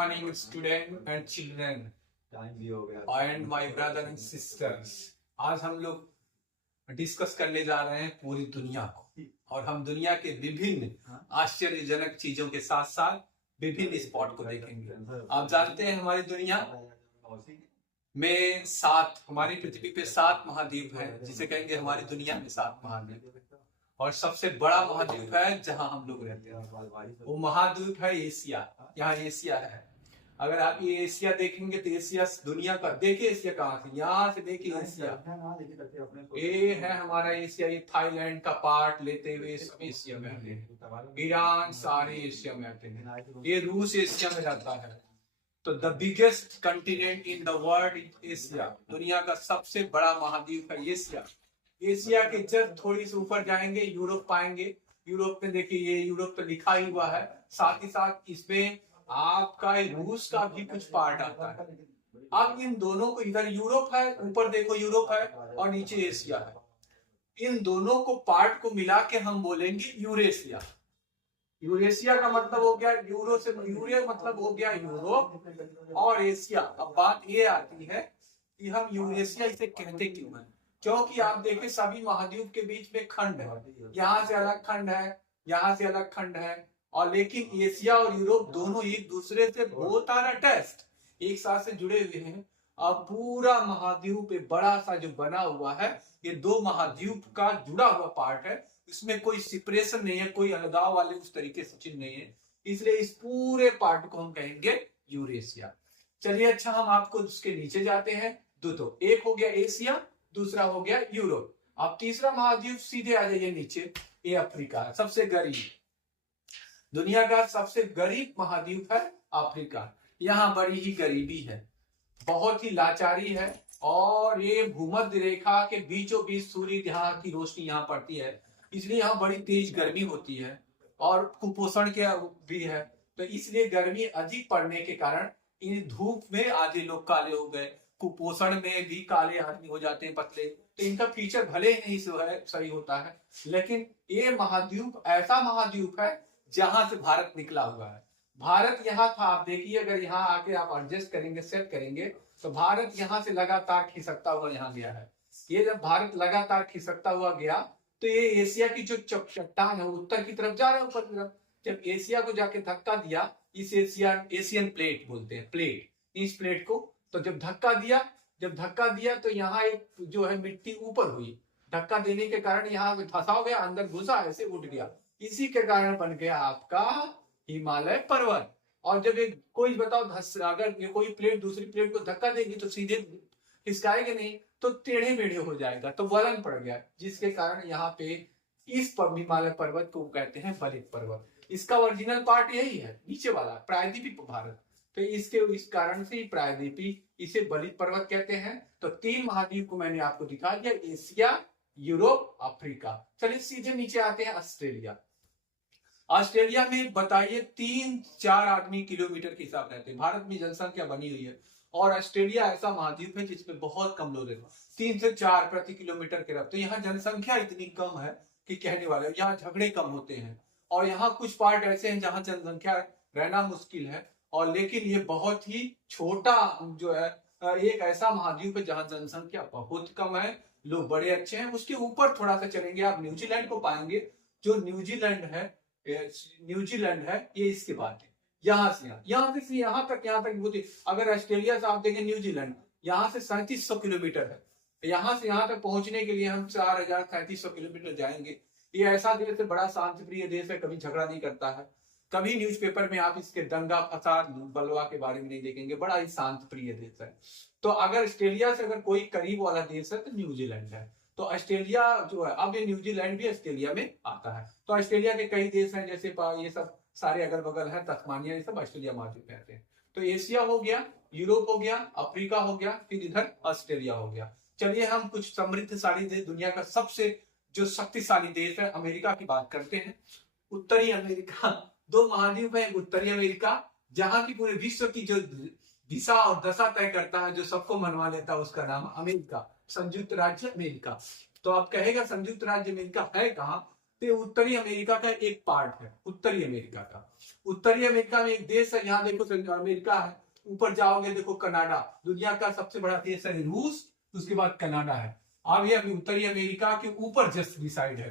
morning, student and children and my brother and sisters. आज हम लोग डिस्कस करने जा रहे हैं पूरी दुनिया को, और हम दुनिया के विभिन्न आश्चर्यजनक चीजों के साथ साथ विभिन्न स्पॉट को देखेंगे। आप जानते हैं हमारी दुनिया में हमारी पृथ्वी पे 7 महाद्वीप है, जिसे कहेंगे हमारी दुनिया में 7 महाद्वीप, और सबसे बड़ा महाद्वीप है जहां हम लोग रहते हैं, वो महाद्वीप है एशिया। यहाँ एशिया है। अगर आप ये एशिया देखेंगे तो एशिया दुनिया का, देखिए एशिया कहाँ से, यहाँ से देखिए एशिया, ये है हमारा एशिया। ये थाईलैंड का पार्ट लेते हुए सब एशिया में आते हैं, ईरान सारे एशिया में आते हैं, ये रूस एशिया में जाता है। तो the biggest continent in the world is Asia, दुनिया का सबसे बड़ा महाद्वीप है एशिया। एशिया के जब थोड़ी सी ऊपर जाएंगे यूरोप पाएंगे। यूरोप में देखिए ये यूरोप तो लिखा ही हुआ है, साथ ही साथ इसमें आपका रूस का भी कुछ पार्ट आता है। अब इन दोनों को, इधर यूरोप है, ऊपर देखो यूरोप है और नीचे एशिया है, इन दोनों को पार्ट को मिला के हम बोलेंगे यूरेशिया। यूरेशिया का मतलब हो गया यूरो से, यूरे मतलब हो गया यूरोप और एशिया। अब बात ये आती है कि हम यूरेशिया इसे कहते क्यों हैं, क्योंकि आप देखें सभी महाद्वीप के बीच में खंड है, यहाँ से अलग खंड है, यहाँ से अलग खंड है, और लेकिन एशिया और यूरोप दोनों एक दूसरे से बहुत अटैच्ड, एक साथ से जुड़े हुए हैं। अब पूरा महाद्वीप बड़ा सा जो बना हुआ है, ये 2 महाद्वीप का जुड़ा हुआ पार्ट है, इसमें कोई सेपरेशन नहीं है, कोई अलगाव वाले उस तरीके से चिन्ह नहीं है, इसलिए इस पूरे पार्ट को हम कहेंगे यूरेशिया। चलिए अच्छा, हम आपको उसके नीचे जाते हैं। दो एक हो गया एशिया, दूसरा हो गया यूरोप। अब तीसरा महाद्वीप सीधे आ जाइए नीचे, ये अफ्रीका, सबसे गरीब, दुनिया का सबसे गरीब महाद्वीप है अफ्रीका। यहाँ बड़ी ही गरीबी है, बहुत ही लाचारी है, और ये भूमध्य रेखा के बीचों बीच सूर्य यहाँ की रोशनी यहाँ पड़ती है, इसलिए यहाँ बड़ी तेज गर्मी होती है, और कुपोषण के भी है। तो इसलिए गर्मी अधिक पड़ने के कारण इन धूप में आधे लोग काले हो गए, कुपोषण में भी काले आदमी हो जाते हैं, पतले। तो इनका फीचर भले ही नहीं सही होता है, लेकिन ये महाद्वीप ऐसा महाद्वीप है जहां से भारत निकला हुआ है। भारत यहाँ था, आप देखिए, अगर यहाँ आके आप एडजस्ट करेंगे, सेट करेंगे, तो भारत यहाँ से लगातार खिसकता हुआ यहाँ गया है। ये जब भारत लगातार खिसकता हुआ गया, तो ये एशिया की जो चट्टान है उत्तर की तरफ जा रहा है, ऊपर की तरफ। जब एशिया को जाके धक्का दिया, इस एशियन प्लेट बोलते हैं, प्लेट, इस प्लेट को, तो जब धक्का दिया तो यहाँ एक जो है मिट्टी ऊपर हुई, धक्का देने के कारण यहाँ फंसा हो गया, अंदर घुसा, ऐसे उठ गया, इसी के कारण बन गया आपका हिमालय पर्वत। और जब एक कोई बताओ, अगर ये कोई प्लेट दूसरी प्लेट को धक्का देगी तो सीधे खिसकाएगी नहीं, तो टेढ़े मेढ़े हो जाएगा, तो वलन पड़ गया, जिसके कारण यहाँ पे इस हिमालय पर्वत को कहते हैं बलित पर्वत। इसका ओरिजिनल पार्ट यही है, नीचे वाला प्रायद्वीपी भारत, तो इस कारण से प्रायद्वीपी इसे बलित पर्वत कहते हैं। तो 3 महाद्वीप को मैंने आपको दिखा दिया, एशिया, यूरोप, अफ्रीका। चलिए सीधे नीचे आते हैं ऑस्ट्रेलिया। ऑस्ट्रेलिया में बताइए 3-4 आदमी किलोमीटर के हिसाब रहते हैं। भारत में जनसंख्या बनी हुई है, और ऑस्ट्रेलिया ऐसा महाद्वीप है जिसमें बहुत कम लोग रहते हैं, 3 से 4 प्रति किलोमीटर के रफ्ते। तो यहाँ जनसंख्या इतनी कम है कि कहने वाले, यहाँ झगड़े कम होते हैं, और यहाँ कुछ पार्ट ऐसे हैं जहाँ जनसंख्या रहना मुश्किल है, और लेकिन ये बहुत ही छोटा जो है एक ऐसा महाद्वीप है जहाँ जनसंख्या बहुत कम है, लोग बड़े अच्छे हैं। उसके ऊपर थोड़ा सा चलेंगे, आप न्यूजीलैंड को पाएंगे। जो न्यूजीलैंड है ये इसके बाद है, यहाँ से यहाँ तक होती। अगर ऑस्ट्रेलिया से आप देखें न्यूजीलैंड, यहाँ से 3700 किलोमीटर है, यहाँ से यहाँ तक पहुंचने के लिए हम 4300 किलोमीटर जाएंगे। ये ऐसा देश है, बड़ा शांति प्रिय देश है, कभी झगड़ा नहीं करता है, कभी न्यूज़पेपर में आप इसके दंगा फसाद बलवा के बारे में नहीं देखेंगे, बड़ा ही शांत प्रिय देश है। तो अगर ऑस्ट्रेलिया से अगर कोई करीब वाला देश है तो न्यूजीलैंड है। तो ऑस्ट्रेलिया जो है, अब ये न्यूजीलैंड भी ऑस्ट्रेलिया में आता है। तो ऑस्ट्रेलिया के कई देश हैं, जैसे ये सब सारे अगल बगल है, तस्मानिया, ये सब ऑस्ट्रेलिया महाद्वीप कहते हैं। तो एशिया हो गया, यूरोप हो गया, अफ्रीका हो गया, फिर इधर ऑस्ट्रेलिया हो गया। चलिए हम कुछ समृद्धशाली देश, दुनिया का सबसे जो शक्तिशाली देश है अमेरिका की बात करते हैं। उत्तरी अमेरिका, 2 महाद्वीप है, उत्तरी अमेरिका, जहां की पूरे विश्व की जो दिशा और दशा तय करता है, जो सबको मनवा लेता है, उसका नाम अमेरिका, संयुक्त राज्य अमेरिका। तो आप कहेगा संयुक्त राज्य अमेरिका है कहाँ? तो ये उत्तरी अमेरिका का एक पार्ट है, उत्तरी अमेरिका का। उत्तरी अमेरिका में एक देश है, यहाँ देखो अमेरिका है, ऊपर जाओगे देखो कनाडा, दुनिया का सबसे बड़ा देश है रूस, उसके बाद कनाडा है। अब ये अभी उत्तरी अमेरिका के ऊपर जस्ट साइड है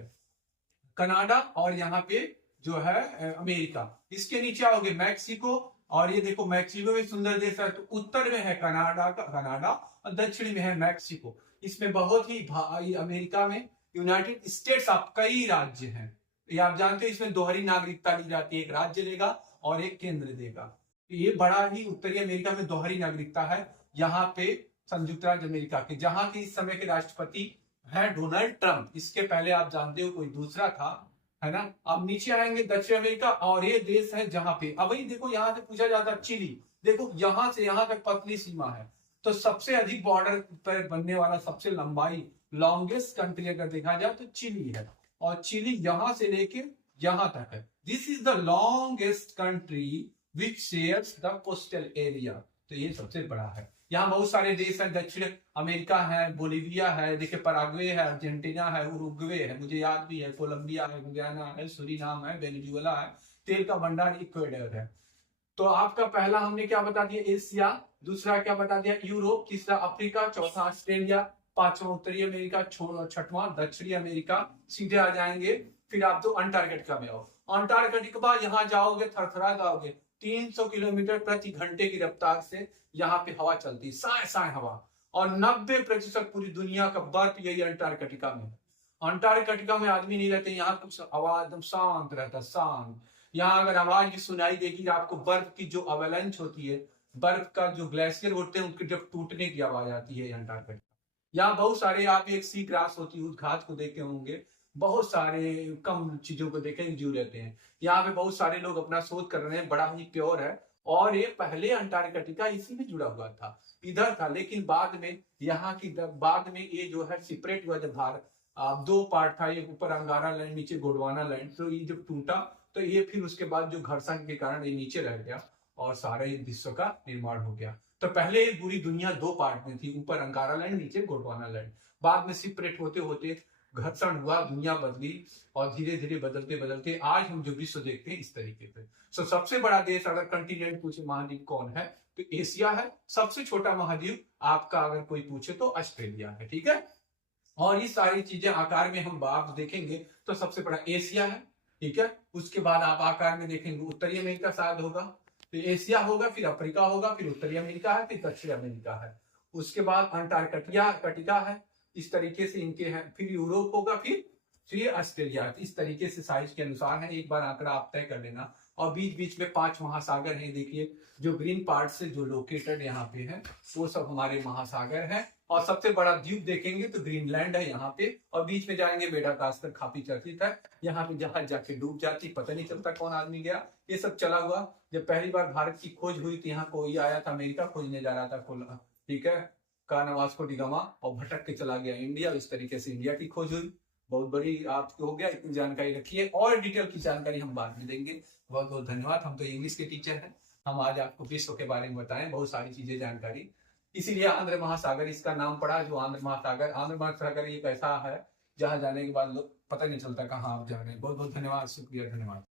कनाडा, और यहाँ पे जो है अमेरिका। इसके नीचे आओगे मैक्सिको, और ये देखो मैक्सिको भी सुंदर देश है। तो उत्तर में है कनाडा और दक्षिण में है मैक्सिको। इसमें बहुत ही अमेरिका में यूनाइटेड स्टेट्स ऑफ कई राज्य हैं। ये आप जानते हो, इसमें दोहरी नागरिकता ली जाती है, एक राज्य लेगा और एक केंद्र देगा। ये बड़ा ही उत्तरी अमेरिका में दोहरी नागरिकता है। यहाँ पे संयुक्त राज्य अमेरिका के, जहां के इस समय के राष्ट्रपति है डोनाल्ड ट्रंप। इसके पहले आप जानते हो कोई दूसरा था, है ना। अब नीचे आएंगे दक्षिण अमेरिका, और ये देश है जहां पे अब वही देखो, यहाँ से पूछा जाता है चिली, देखो यहां से यहां तक पतली सीमा है। तो सबसे अधिक बॉर्डर पर बनने वाला सबसे लंबाई लॉन्गेस्ट कंट्री अगर देखा जाए तो चिली है, और चिली यहां से लेके यहां तक है। This is the longest country which shares the coastal area. तो ये सबसे बड़ा है। यहाँ बहुत सारे देश हैं, दक्षिण अमेरिका है, बोलीविया है, देखिए पराग्वे है, अर्जेंटीना है, उरुग्वे है, मुझे याद भी है, कोलंबिया है, गुयाना है, सूरीनाम है, वेनेजुएला है, तेल का भंडार इक्वेडर है। तो आपका पहला हमने क्या बता दिया, एशिया, दूसरा क्या बता दिया, यूरोप, तीसरा अफ्रीका, चौथा ऑस्ट्रेलिया, पांचवा उत्तरी अमेरिका, छठवां दक्षिणी अमेरिका। सीधे आ जाएंगे फिर आप तो अंटार्कटिका में आओ। अंटार्कटिका यहाँ जाओगे थरथरा जाओगे, 300 किलोमीटर प्रति घंटे की रफ्तार से यहाँ पे हवा चलती, साए साए हवा, और 90% पूरी दुनिया का बर्फ यही अंटार्कटिका में। अंटार्कटिका में आदमी नहीं रहते, यहाँ कुछ आवाज एकदम शांत रहता, शांत। यहाँ अगर आवाज भी सुनाई देगी आपको, बर्फ की जो अवलंच होती है, बर्फ का जो ग्लेशियर होते हैं उनके जब टूटने की आवाज आती है अंटार्कटिका। यहाँ बहुत सारे, आप एक सी ग्रास होती है उस घास को देखे होंगे, बहुत सारे कम चीजों को देखेंगे जीव रहते हैं। यहाँ पे बहुत सारे लोग अपना शोध कर रहे हैं, बड़ा ही प्योर है। और ये पहले अंटार्कटिका इसी में जुड़ा हुआ था, इधर था, लेकिन बाद में यहाँ की बाद में ये जो है सेपरेट हुआ। जब भारत दो पार्ट था, ये ऊपर अंगारा लैंड, नीचे गोंडवाना लैंड, तो ये जब टूटा तो ये फिर उसके बाद जो घर्षण के कारण ये नीचे रह गया और सारे विश्व का निर्माण हो गया। तो पहले पूरी दुनिया दो पार्ट में थी, ऊपर अंगारा लैंड, नीचे गोंडवाना लैंड। बाद में सेपरेट होते होते घर्षण हुआ, दुनिया बदली, और धीरे धीरे बदलते बदलते आज हम जो विश्व देखते हैं इस तरीके से। तो सबसे बड़ा देश अगर कंटिनेंट पूछे महाद्वीप कौन है तो एशिया है। सबसे छोटा महाद्वीप आपका अगर कोई पूछे तो ऑस्ट्रेलिया है, ठीक है। और ये सारी चीजें आकार में हम बात देखेंगे तो सबसे बड़ा एशिया है, ठीक है। उसके बाद आप आकार में देखेंगे उत्तरी अमेरिका शायद होगा, तो एशिया होगा, फिर अफ्रीका होगा, फिर उत्तरी अमेरिका है, फिर दक्षिण अमेरिका है। उसके बाद अंटार्कटिका है, इस तरीके से इनके हैं, फिर यूरोप होगा, फिर ऑस्ट्रेलिया। इस तरीके से साइज के अनुसार है, एक बार आंकड़ा आप तय कर लेना। और बीच बीच में 5 महासागर हैं, देखिए जो ग्रीन पार्ट से जो लोकेटेड यहाँ पे है वो सब हमारे महासागर हैं। और सबसे बड़ा द्वीप देखेंगे तो ग्रीनलैंड है यहाँ पे, और बीच में जाएंगे मेडागास्कर, काफी चर्चित है। यहाँ पे जहाज जाके डूब जाती, पता नहीं चलता कौन आदमी गया। ये सब चला हुआ। जब पहली बार भारत की खोज हुई तो यहाँ कोई आया था, अमेरिका खोजने जा रहा था, ठीक है, का वास्को डी गामा, और भटक के चला गया इंडिया। इस तरीके से इंडिया की खोज हुई। बहुत बड़ी आपको हो गया, इतनी जानकारी रखिए, और डिटेल की जानकारी हम बाद में देंगे। बहुत बहुत धन्यवाद। हम तो इंग्लिश के टीचर हैं, हम आज आपको विश्व के बारे में बताएं बहुत सारी चीजें, जानकारी। इसीलिए आंध्र महासागर इसका नाम पड़ा, जो आंध्र महासागर एक ऐसा है जहां जाने के बाद लोग पता नहीं चलता कहाँ आप जा रहे हैं। बहुत बहुत धन्यवाद, शुक्रिया, धन्यवाद।